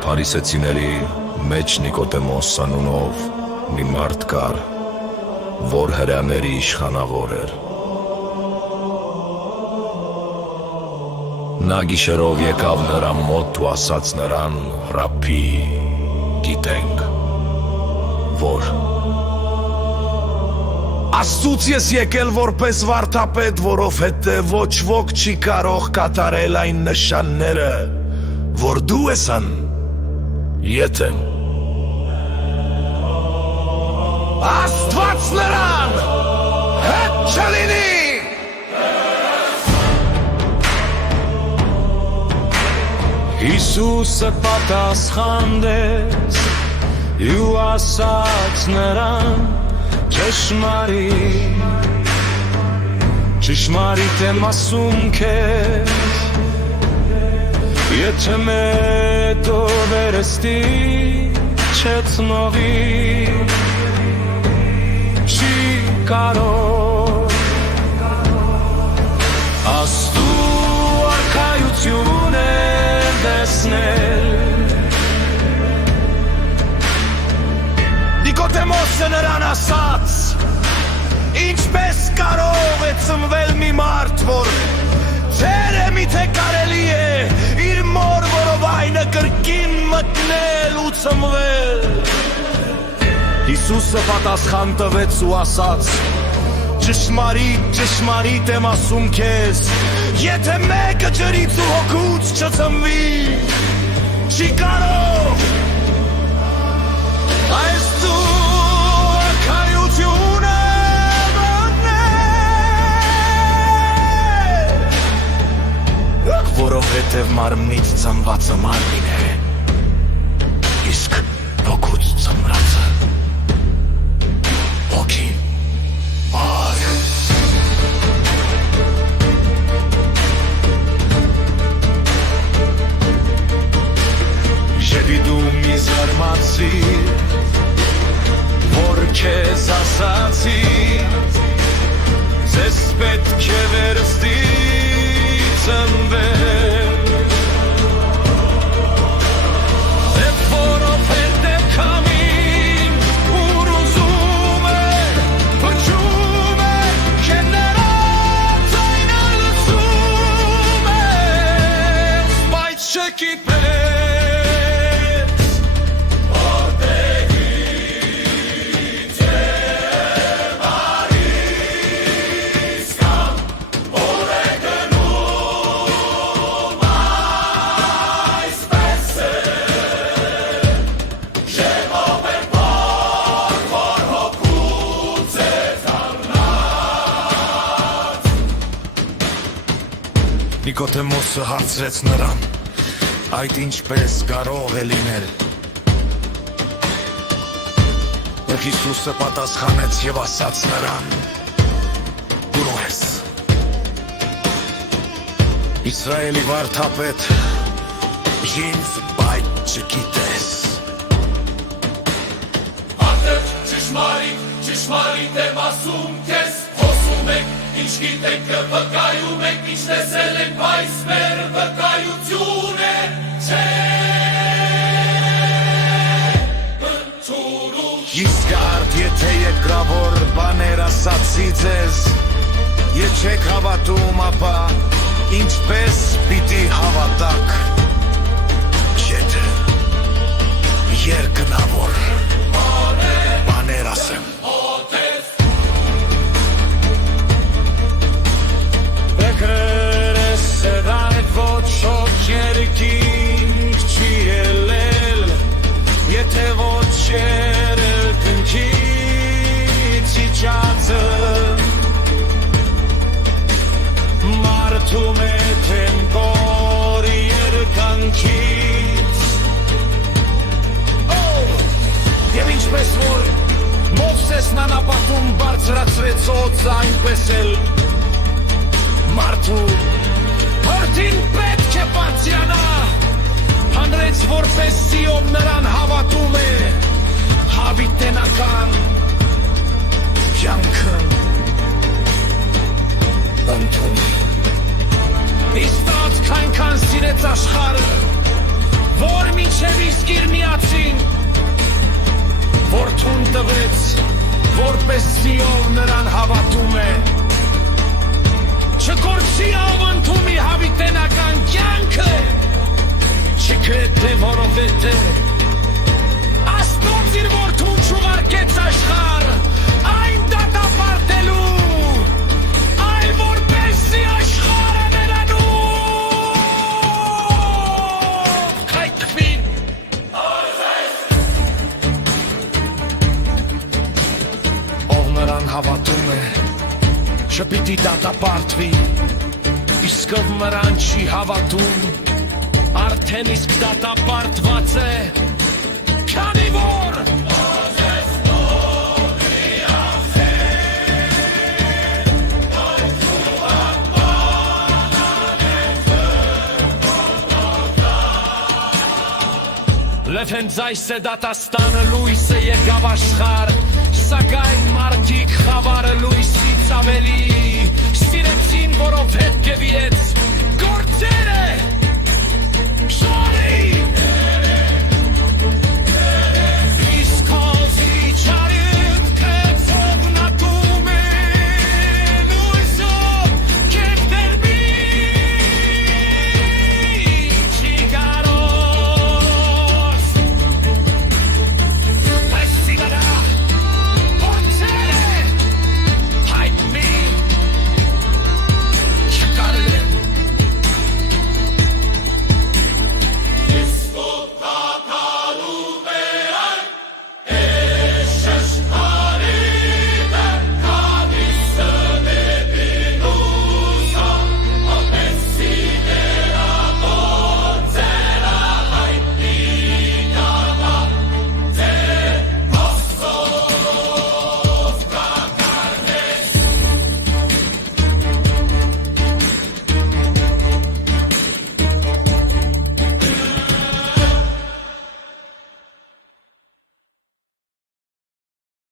Փարիսեցիների մեջ Նիկոդեմոս անունով մի մարդ կար, որ հրեաների իշխանավոր էր։ Նա գիշերով եկավ նրան մոտ ու ասաց նրան. «Ռաբբի, գիտենք, որ Աստծուց ես եկել որպես վարդապետ, որովհետև ոչ ոք չի կարող կատարել այն նշանները, որ դու ես ան, եթե Աստված նրան հետ չլինի»։ Հիսուսը պատասխանեց ու ասաց նրան. Ճշմարիտ եմ ասում քեզ, եթե մետո վերստի չեցնողի չի կարող Աստծու արքայություն է տեսնել։ Նիկոդեմոսը նրան ասաց. «Ինչպես կարող է ծնվել մի մարդ, որ Տերը միթե կարելի է իր մոր որովայնը կրկին մտնել ու ծնվել»։ Հիսուսը պատասխան տվեց ու ասաց. «Ճշմարիտ եմ ասում քեզ, եթե մեկը ջրից ու հոգուց չծնվի, չի կարող Աստծու արքայությունը մտնել, որովհետև մարմնից ծնվածը մարմին է, իսկ հոգուց ծնվածը հոգին։ Եվ դու մի զարմացիր, որ քեզ ասացի, ձեզ պետք է վերստի ծնվել, որովհետև քամին ուր ուզում է, փչում է, քեզնրա ձայնը լսում ես, բայց չգիտես Նիկոդեմոսը հարցրեց նրան. «Այդ ինչպես կարող է լինել»։ Եվ Հիսուսը պատասխանեց և ասաց նրան. «Դու ես Իսրայելի վարդապետ, ինձ բայց չգիտես»։ Արդեն ճշմարիտ եմ ասում քեզ, խոսում եք, ինչ գիտեք, վկայում եք, ինչ տեսել եք, բայց մեր վկայությունը չէ ընդունում։ Իսկ արդ եթե երկրավոր բաներ ասացի ձեզ, եթե չեք հավատում, ապա ինչպես պիտի հավատաք, եթե երկնավոր բաներ ասեմ։ Երկինք չի ելել, եթե ոչ երել կնքից իջածը, մարդում է թենգոր երկանքից։ Եվ ինչպես որ Մովսեսն անապատում բարձրացրեց օձը, այնպես էլ մարդու հրդին պետք է բարձրանա, հանրեց որպեսզի ով նրան հավատում է, հավիտենական կյանքն ընդունի։ Իսկ այնքան սիրեց աշխարհը, որ մինչև իր տվեց, որպեսզի ով նրան հավատում է, չկորցի ով ընդունի հավիտենական կյանքը, չգետե որովհետև Աստված իր որդուն չուղարկեց աշխարհ, այն դատապարտելու, այլ որպեսզի աշխարհը նրանով հայտնվի։ Ով նրան հավատում է, չպիտի դատապարտվի, իսկ ով նրան չի հավատում, արդեն իսկ դատապարտված է, քանի որ Լևեն ձայս է դատաստանը լույսը եկավ աշխարհ, սակայն մարդիկ խավարը լույսից ավելի սիրեցին, որով հետ գվիեց գործերը շո